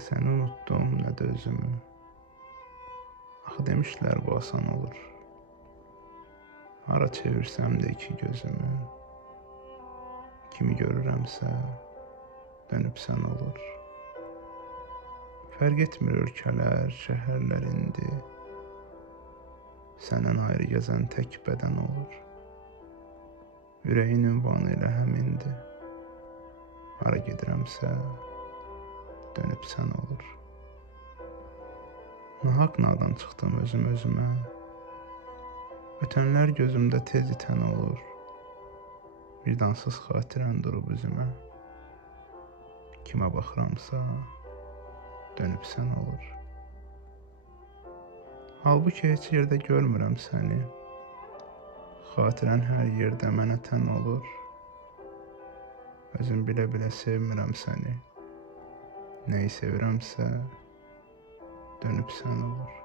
Nə səni unutdum, nə də özümü. Axı demişlər bu asan olur. Hara çevirsəm də iki gözümü, kimi görürəmsə dönüb sən olur. Fərq etmir ölkələr, şəhərlər indi, səndən ayrı gəzən tək bədən olur. Ürəyin ünvanı elə həmindir, hara gedirəmsə dönüb sən olur. Nahaq nadan çıxdım özümə, ötənlər gözümdə tez itən olur. Vicdansız xatirən durub üzümə, kimə baxıramsa dönüb sən olur. Halbuki heç yerdə görmürəm səni, xatirən hər yerdə mənə tən olur. Özüm bilə-bilə sevmirəm səni, nəyi sevirəmsə dönüb sən olur.